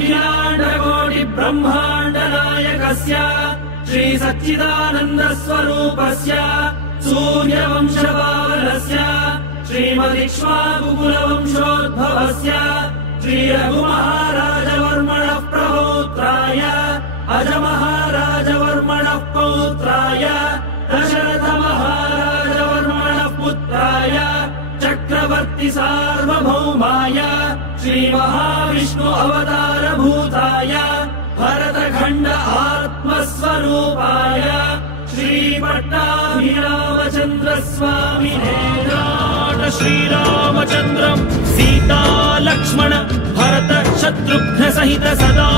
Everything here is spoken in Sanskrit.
अखिलाण्डकोटि ब्रह्माण्ड नायकस्य श्री सच्चिदानन्द स्वरूपस्य सूर्यवंशपावनस्य श्रीमदिक्ष्वाकुकुलवंशोद्भवस्य श्री रघुमहाराजवर्मणः प्रपौत्राय अजमहाराजवर्मणः पौत्राय दशरथमहाराजवर्मणः पुत्राय चक्रवर्ति सार्वभौमाय श्री महाविष्णु अवतारभूताय भरतखण्ड आत्मस्वरूपाय श्री पट्टाभिरामचन्द्र स्वामिने श्रीरामचन्द्रम् सीता लक्ष्मण भरत शत्रुघ्न सहित सदा